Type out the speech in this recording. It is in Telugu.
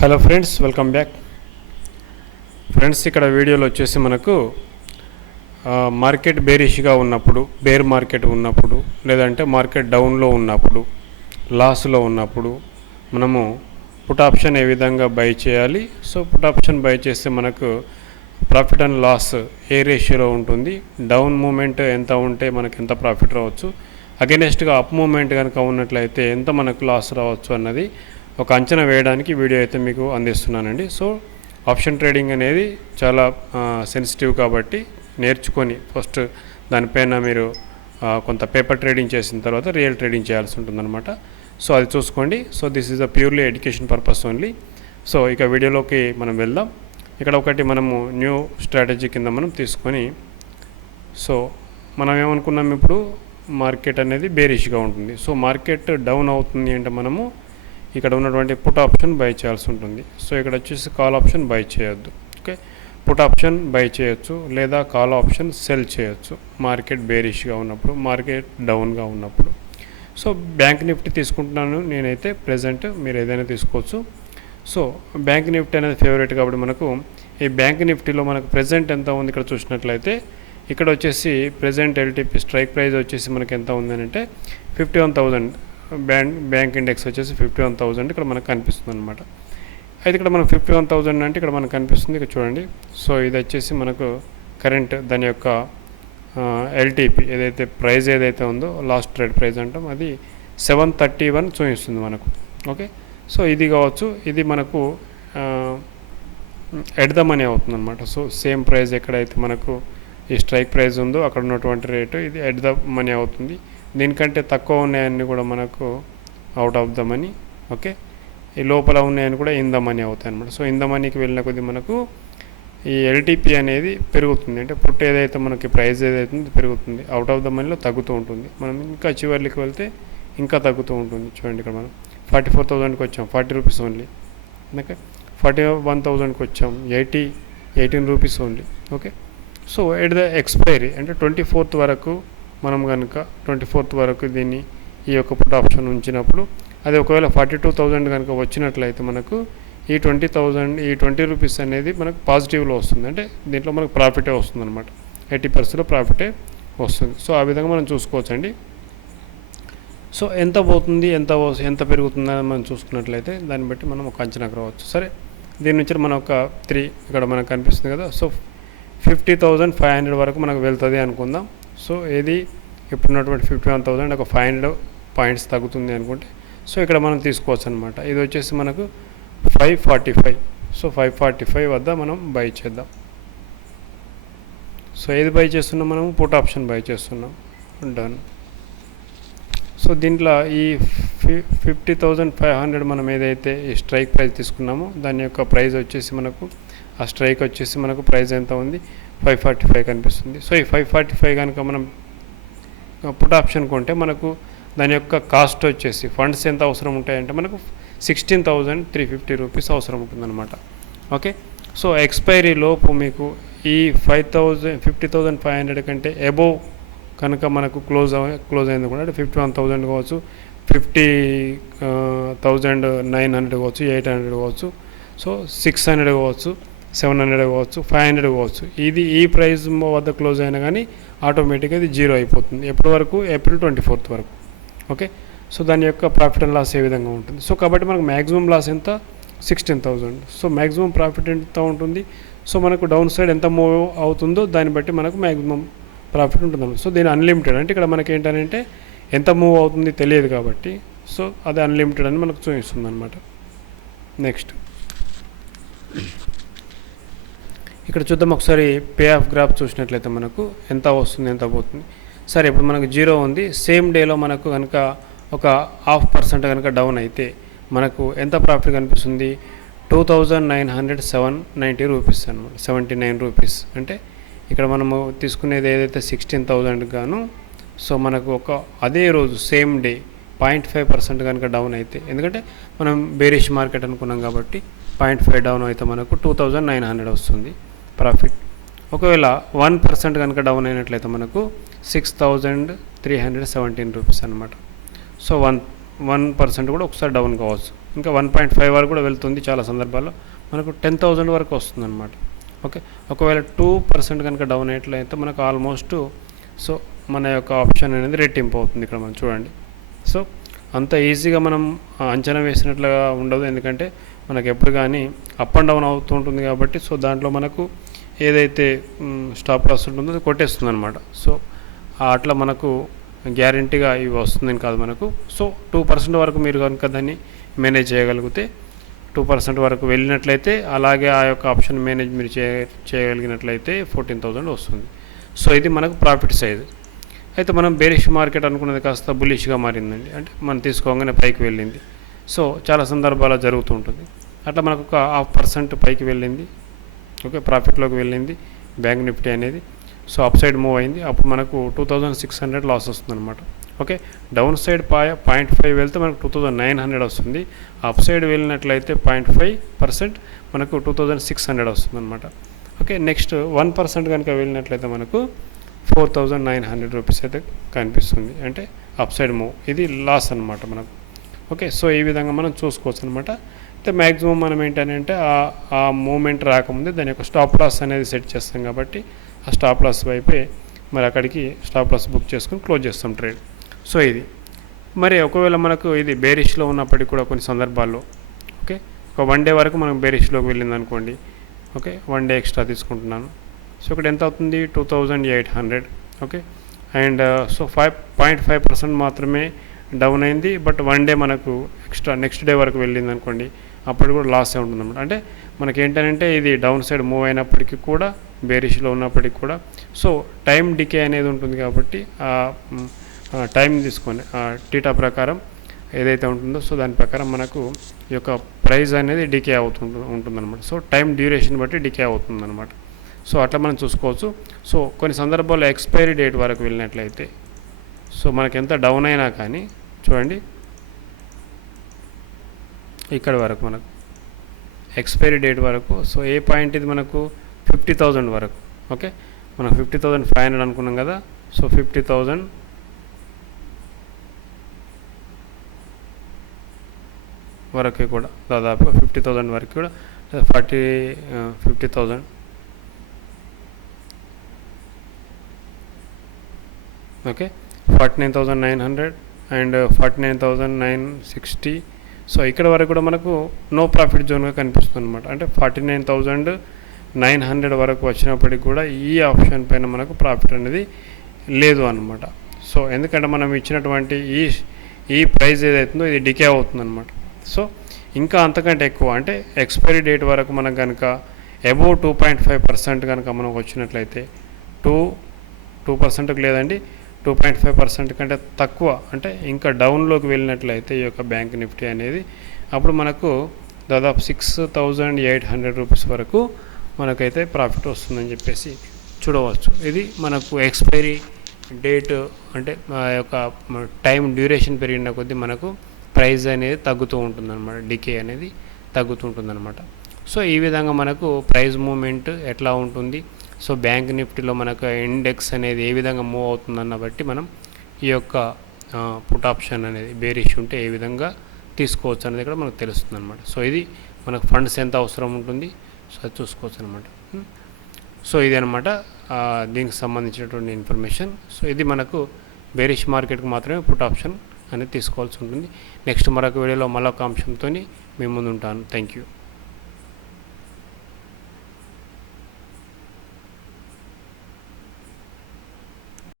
Hello friends welcome back. Friends ఇక్కడ వీడియోలో వచ్చేసి మనకు మార్కెట్ బేరిష్గా ఉన్నప్పుడు బేర్ మార్కెట్ ఉన్నప్పుడు లేదంటే మార్కెట్ డౌన్లో ఉన్నప్పుడు లాస్లో ఉన్నప్పుడు మనము పుట్ ఆప్షన్ ఏ విధంగా బై చేయాలి? సో పుట్ ఆప్షన్ బై చేస్తే మనకు ప్రాఫిట్ అండ్ లాస్ ఏ రేషియోలో ఉంటుంది? డౌన్ మూమెంట్ ఎంత ఉంటే మనకు ఎంత ప్రాఫిట్ రావచ్చు? అగెనెస్ట్గా అప్ మూమెంట్ కనుక ఉన్నట్లయితే ఎంత మనకు లాస్ రావచ్చు అన్నది ఒక అంచనా వేయడానికి వీడియో అయితే మీకు అందిస్తున్నానండి. సో ఆప్షన్ ట్రేడింగ్ అనేది చాలా సెన్సిటివ్ కాబట్టి నేర్చుకొని ఫస్ట్ దానిపైన మీరు కొంత పేపర్ ట్రేడింగ్ చేసిన తర్వాత రియల్ ట్రేడింగ్ చేయాల్సి ఉంటుందన్నమాట. సో అది చూసుకోండి. So this is a purely education purpose only. So ఇక వీడియోలోకి మనం వెళ్దాం. ఇక్కడ ఒకటి మనము న్యూ స్ట్రాటజీ కింద మనం తీసుకొని సో మనం ఏమనుకున్నాం ఇప్పుడు? మార్కెట్ అనేది బేరిష్గా ఉంటుంది. సో మార్కెట్ డౌన్ అవుతుంది అంటే మనము ఇక్కడ ఉన్నటువంటి పుట్ ఆప్షన్ బై చేయాల్సి ఉంటుంది. సో ఇక్కడ వచ్చేసి కాల్ ఆప్షన్ బై చేయొద్దు. ఓకే పుట్ ఆప్షన్ బై చేయొచ్చు లేదా కాల్ ఆప్షన్ సెల్ చేయొచ్చు. మార్కెట్ బేరిష్గా ఉన్నప్పుడు మార్కెట్ డౌన్గా ఉన్నప్పుడు. సో బ్యాంక్ నిఫ్టీ తీసుకుంటున్నాను నేనైతే ప్రజెంట్ మీరు ఏదైనా తీసుకోవచ్చు. సో బ్యాంక్ నిఫ్టీ అనేది ఫేవరెట్ కాబట్టి మనకు ఈ బ్యాంక్ నిఫ్టీలో మనకు ప్రెజెంట్ ఎంత ఉంది ఇక్కడ చూసినట్లయితే ఇక్కడ వచ్చేసి ప్రజెంట్ ఎల్టీపీ స్ట్రైక్ ప్రైస్ వచ్చేసి మనకి ఎంత ఉంది అని అంటే fifty one thousand bank bank index వచ్చేసి ఫిఫ్టీ వన్ థౌజండ్ ఇక్కడ మనకు కనిపిస్తుంది అనమాట అయితే ఇక్కడ మనకు ఫిఫ్టీ వన్ థౌజండ్ అంటే ఇక్కడ మనకు కనిపిస్తుంది. ఇక్కడ చూడండి. సో ఇది వచ్చేసి మనకు కరెంట్ దాని యొక్క ఎల్టీపీ ఏదైతే ప్రైస్ ఏదైతే ఉందో లాస్ట్ ట్రేడ్ ప్రైస్ అంటాం. అది సెవెన్ థర్టీ వన్ చూపిస్తుంది మనకు. ఓకే? సో ఇది కావచ్చు. ఇది మనకు ఎట్ ద మనీ అవుతుంది అనమాట సో సేమ్ ప్రైస్ ఎక్కడైతే మనకు ఈ స్ట్రైక్ ప్రైస్ ఉందో అక్కడ ఉన్నటువంటి రేటు ఇది ఎట్ ద మనీ అవుతుంది. దీనికంటే తక్కువ ఉన్నాయన్నీ కూడా మనకు out of the money okay ఈ లోపల ఉన్నాయని కూడా ఇన్ ద మనీ అవుతాయి అనమాట సో ఇన్ ద మనీకి వెళ్ళిన కొద్దీ మనకు ఈ ఎల్టీపీ అనేది పెరుగుతుంది. అంటే పుట్ ఏదైతే మనకి ప్రైస్ ఏదైతే పెరుగుతుంది. అవుట్ ఆఫ్ ద మనీలో తగ్గుతూ ఉంటుంది. మనం ఇంకా చివరికి వెళ్తే ఇంకా తగ్గుతూ ఉంటుంది. చూడండి ఇక్కడ మనం. ఫార్టీ ఫోర్ థౌజండ్కి వచ్చాం. Forty rupees only okay? Forty one థౌజండ్కి వచ్చాం. Eighty eighteen rupees only okay? So at the expiry అంటే ట్వంటీ ఫోర్త్ వరకు మనం కనుక ట్వంటీ ఫోర్త్ వరకు దీన్ని ఈ యొక్క పుట్ ఆప్షన్ ఉంచినప్పుడు అది ఒకవేళ ఫార్టీ టూ థౌజండ్ కనుక వచ్చినట్లయితే మనకు ఈ ట్వంటీ థౌజండ్ ఈ ట్వంటీ రూపీస్ అనేది మనకు పాజిటివ్లో వస్తుంది. అంటే దీంట్లో మనకు ప్రాఫిటే వస్తుంది అనమాట ఎయిటీ పర్సెంట్లో ప్రాఫిటే వస్తుంది. సో ఆ విధంగా మనం చూసుకోవచ్చండి. సో ఎంత పోతుంది ఎంత ఎంత పెరుగుతుంది అని మనం చూసుకున్నట్లయితే దాన్ని బట్టి మనం ఒక అంచనాకు రావచ్చు. సరే దీని నుంచి మనం ఒక త్రీ ఇక్కడ మనకు కనిపిస్తుంది కదా. So fifty thousand five hundred వరకు మనకు వెళ్తుంది అనుకుందాం. సో ఏది ఇప్పుడున్నటువంటి ఫిఫ్టీ వన్ థౌసండ్ ఒక ఫైవ్ హండ్రెడ్ పాయింట్స్ తగ్గుతుంది అనుకుంటే సో ఇక్కడ మనం తీసుకోవచ్చు అనమాట ఇది వచ్చేసి మనకు five forty five. So five forty five వద్ద మనం బై చేద్దాం. సో ఏది బై చేస్తున్నాం మనం పుట్ ఆప్షన్ బై చేస్తున్నాం. డన్. సో దీంట్లో ఈ ఫిఫ్టీ థౌజండ్ ఫైవ్ హండ్రెడ్ మనం ఏదైతే ఈ స్ట్రైక్ ప్రైస్ తీసుకున్నామో దాని యొక్క ప్రైస్ వచ్చేసి మనకు ఆ స్ట్రైక్ వచ్చేసి మనకు ప్రైస్ ఎంత ఉంది? ఫైవ్ ఫార్టీ ఫైవ్ కనిపిస్తుంది. సో ఈ ఫైవ్ ఫార్టీ ఫైవ్ కనుక మనం పుట్ ఆప్షన్ కొంటే మనకు దాని యొక్క కాస్ట్ వచ్చేసి ఫండ్స్ ఎంత అవసరం ఉంటాయంటే మనకు sixteen thousand three fifty rupees అవసరం ఉంటుందన్నమాట. ఓకే? సో ఎక్స్పైరీ లోపు మీకు ఈ five thousand fifty thousand five hundred కంటే అబోవ్ కనుక మనకు క్లోజ్ క్లోజ్ అయింది కూడా అంటే ఫిఫ్టీ వన్ థౌజండ్ కావచ్చు ఫిఫ్టీ థౌజండ్ నైన్ హండ్రెడ్ కావచ్చు ఎయిట్ హండ్రెడ్ కావచ్చు సో సిక్స్ హండ్రెడ్ కావచ్చు. సెవెన్ హండ్రెడ్ కావచ్చు ఫైవ్ హండ్రెడ్ కావచ్చు. ఇది ఈ ప్రైస్ వద్ద క్లోజ్ అయినా కానీ ఆటోమేటిక్గా ఇది జీరో అయిపోతుంది. ఎప్పటి వరకు? ఏప్రిల్ ట్వంటీ ఫోర్త్ వరకు. ఓకే? సో దాని యొక్క ప్రాఫిట్ అండ్ లాస్ ఏ విధంగా ఉంటుంది? సో కాబట్టి మనకు మ్యాక్సిమం లాస్ ఎంత? Sixteen thousand so maximum profit ఎంత ఉంటుంది? సో మనకు డౌన్ సైడ్ ఎంత మూవ్ అవుతుందో దాన్ని బట్టి మనకు మ్యాక్సిమం ప్రాఫిట్ ఉంటుంది సో దీని అన్లిమిటెడ్. అంటే ఇక్కడ మనకి ఏంటంటే ఎంత మూవ్ అవుతుంది తెలియదు కాబట్టి. సో అది అన్లిమిటెడ్ అని మనకు చూపిస్తుంది అనమాట నెక్స్ట్. ఇక్కడ చూద్దాం ఒకసారి పే ఆఫ్ గ్రాఫ్ చూసినట్లయితే మనకు ఎంత వస్తుంది ఎంత పోతుంది. సరే ఇప్పుడు మనకు జీరో ఉంది. సేమ్ డేలో మనకు కనుక ఒక హాఫ్ పర్సెంట్ కనుక డౌన్ అయితే మనకు ఎంత ప్రాఫిట్ కనిపిస్తుంది? Two thousand nine hundred seven ninety rupees అనమాట సెవెంటీ నైన్ రూపీస్. అంటే ఇక్కడ మనము తీసుకునేది ఏదైతే సిక్స్టీన్ థౌజండ్ గాను సో మనకు ఒక అదే రోజు same day point five percent కనుక డౌన్ అయితే ఎందుకంటే మనం బేరిష్ మార్కెట్ అనుకున్నాం కాబట్టి పాయింట్ ఫైవ్ డౌన్ అయితే మనకు టూ థౌజండ్ నైన్ హండ్రెడ్ వస్తుంది. ప్రాఫిట్. ఒకవేళ వన్ పర్సెంట్ కనుక డౌన్ అయినట్లయితే మనకు six thousand three hundred seventeen rupees అనమాట సో వన్ వన్ పర్సెంట్ కూడా ఒకసారి డౌన్ కావచ్చు. ఇంకా వన్ పాయింట్ ఫైవ్ వరకు కూడా వెళ్తుంది చాలా సందర్భాల్లో. మనకు టెన్ థౌజండ్ వరకు వస్తుంది అనమాట ఓకే? ఒకవేళ టూ పర్సెంట్ కనుక డౌన్ అయినట్లయితే మనకు ఆల్మోస్ట్ సో మన యొక్క ఆప్షన్ అనేది రెట్టింపు అవుతుంది ఇక్కడ మనం చూడండి. సో అంత ఈజీగా మనం అంచనా వేసినట్లుగా ఉండదు. ఎందుకంటే మనకు ఎప్పుడు కానీ అప్ అండ్ డౌన్ అవుతూ ఉంటుంది కాబట్టి సో దాంట్లో మనకు ఏదైతే స్టాప్ లాస్ ఉంటుందో అది కొట్టేస్తుంది అనమాట సో ఆ అట్లా మనకు గ్యారంటీగా ఇవి వస్తుందని కాదు మనకు. సో టూ పర్సెంట్ వరకు మీరు కనుక దాన్ని మేనేజ్ చేయగలిగితే టూ పర్సెంట్ వరకు వెళ్ళినట్లయితే అలాగే ఆ యొక్క ఆప్షన్ మేనేజ్ మీరు చే చేయగలిగినట్లయితే ఫోర్టీన్ థౌజండ్ వస్తుంది. సో ఇది మనకు ప్రాఫిట్ సైజ్ అయితే మనం బేరిష్ మార్కెట్ అనుకున్నది కాస్త బులిష్గా మారిందండి. అంటే మనం తీసుకోగానే పైకి వెళ్ళింది. సో చాలా సందర్భాల్లో జరుగుతూ ఉంటుంది. అట్లా మనకు ఒక హాఫ్ పర్సెంట్ పైకి వెళ్ళింది. ఓకే ప్రాఫిట్లోకి వెళ్ళింది బ్యాంక్ నిఫ్టీ అనేది. సో అప్ సైడ్ మూవ్ అయింది. అప్పుడు మనకు two thousand six hundred loss వస్తుందన్నమాట. ఓకే డౌన్ సైడ్ పాయ పాయింట్ ఫైవ్ వెళ్తే మనకు టూ థౌజండ్ నైన్ హండ్రెడ్ వస్తుంది. అప్ సైడ్ వెళ్ళినట్లయితే పాయింట్ ఫైవ్ పర్సెంట్ మనకు టూ థౌజండ్ సిక్స్ హండ్రెడ్ వస్తుందన్నమాట. ఓకే నెక్స్ట్ వన్ పర్సెంట్ కనుక వెళ్ళినట్లయితే మనకు four thousand nine hundred rupees అయితే కనిపిస్తుంది. అంటే అప్ సైడ్ మూవ్. ఇది లాస్ అనమాట మనకు. ఓకే సో ఈ విధంగా మనం చూసుకోవచ్చు అనమాట అయితే మ్యాక్సిమం మనం ఏంటంటే ఆ ఆ మూమెంట్ రాకముందే దాని యొక్క స్టాప్ లాస్ అనేది సెట్ చేస్తాం కాబట్టి ఆ స్టాప్ లాస్ వైపే మరి అక్కడికి స్టాప్ లాస్ బుక్ చేసుకొని క్లోజ్ చేస్తాం ట్రేడ్ సో ఇది. మరి ఒకవేళ మనకు ఇది బేరిష్లో ఉన్నప్పటికీ కూడా కొన్ని సందర్భాల్లో ఓకే ఒక వన్ డే వరకు మనం బేరిష్లోకి వెళ్ళింది అనుకోండి ఓకే వన్ డే ఎక్స్ట్రా తీసుకుంటున్నాను. సో ఇక్కడ ఎంత అవుతుంది? Two thousand eight hundred okay and so five point five percent మాత్రమే డౌన్ అయింది బట్ వన్ డే మనకు ఎక్స్ట్రా నెక్స్ట్ డే వరకు వెళ్ళింది అనుకోండి అప్పుడు కూడా లాస్ ఉంటుంది అనమాట అంటే మనకేంటంటే ఇది డౌన్ సైడ్ మూవ్ అయినప్పటికీ కూడా బేరిష్లో ఉన్నప్పటికీ కూడా సో టైం డికే అనేది ఉంటుంది కాబట్టి ఆ టైం తీసుకొని ఆ టీటా ప్రకారం ఏదైతే ఉంటుందో సో దాని ప్రకారం మనకు ఈ యొక్క ప్రైజ్ అనేది డికే అవుతుంటు ఉంటుందన్నమాట. సో టైం డ్యూరేషన్ బట్టి డికే అవుతుందన్నమాట. సో అట్లా మనం చూసుకోవచ్చు. సో కొన్ని సందర్భాల్లో ఎక్స్పైరీ డేట్ వరకు వెళ్ళినట్లయితే సో మనకి ఎంత డౌన్ అయినా కానీ చూడండి ఇక్కడ వరకు మనకు. ఎక్స్పైరీ డేట్ వరకు. సో ఏ పాయింట్ ఇది మనకు? ఫిఫ్టీ థౌజండ్ వరకు. ఓకే మనం ఫిఫ్టీ థౌజండ్ ఫైవ్ హండ్రెడ్ అనుకున్నాం కదా? సో ఫిఫ్టీ థౌజండ్ వరకు కూడా. దాదాపుగా ఫిఫ్టీ థౌజండ్ వరకు కూడా. Forty fifty thousand okay forty nine thousand nine hundred and forty nine thousand nine sixty so ఇక్కడ వరకు కూడా మనకు నో ప్రాఫిట్ జోన్గా కనిపిస్తుంది అనమాట అంటే forty nine thousand nine hundred వరకు వచ్చినప్పటికి కూడా ఈ ఆప్షన్ పైన మనకు ప్రాఫిట్ అనేది లేదు అనమాట సో ఎందుకంటే మనం ఇచ్చినటువంటి ఈ ఈ ప్రైస్ ఏదైతుందో ఇది డికే అవుతుంది అనమాట సో ఇంకా అంతకంటే ఎక్కువ అంటే ఎక్స్పైరీ డేట్ వరకు మనకు కనుక above two point five percent కనుక మనకు వచ్చినట్లయితే టూ టూ పర్సెంట్కి లేదండి టూ పాయింట్ ఫైవ్ పర్సెంట్ కంటే తక్కువ అంటే ఇంకా డౌన్లోకి వెళ్ళినట్లయితే ఈ యొక్క బ్యాంక్ నిఫ్టీ అనేది అప్పుడు మనకు దాదాపు six thousand eight hundred rupees వరకు మనకైతే ప్రాఫిట్ వస్తుందని చెప్పేసి చూడవచ్చు. ఇది మనకు ఎక్స్పైరీ డేట్ అంటే యొక్క టైం డ్యూరేషన్ పెరిగిన కొద్దీ మనకు ప్రైస్ అనేది తగ్గుతూ ఉంటుందన్నమాట డికే అనేది తగ్గుతూ ఉంటుందన్నమాట. సో ఈ విధంగా మనకు ప్రైస్ మూమెంట్ ఎట్లా ఉంటుంది సో బ్యాంక్ నిఫ్టీలో మనకు ఇండెక్స్ అనేది ఏ విధంగా మూవ్ అవుతుందన్న బట్టి మనం ఈ యొక్క పుట్ ఆప్షన్ అనేది బేరిష్ ఉంటే ఏ విధంగా తీసుకోవచ్చు అనేది కూడా మనకు తెలుస్తుంది అనమాట సో ఇది మనకు ఫండ్స్ ఎంత అవసరం ఉంటుంది సో అది చూసుకోవచ్చు అనమాట సో ఇది అనమాట దీనికి సంబంధించినటువంటి ఇన్ఫర్మేషన్ సో ఇది మనకు బేరిష్ మార్కెట్కి మాత్రమే పుట్ ఆప్షన్ అనేది తీసుకోవాల్సి ఉంటుంది. నెక్స్ట్ మరొక వీడియోలో మరొక అంశంతో మీ ముందు ఉంటాను థ్యాంక్ యూ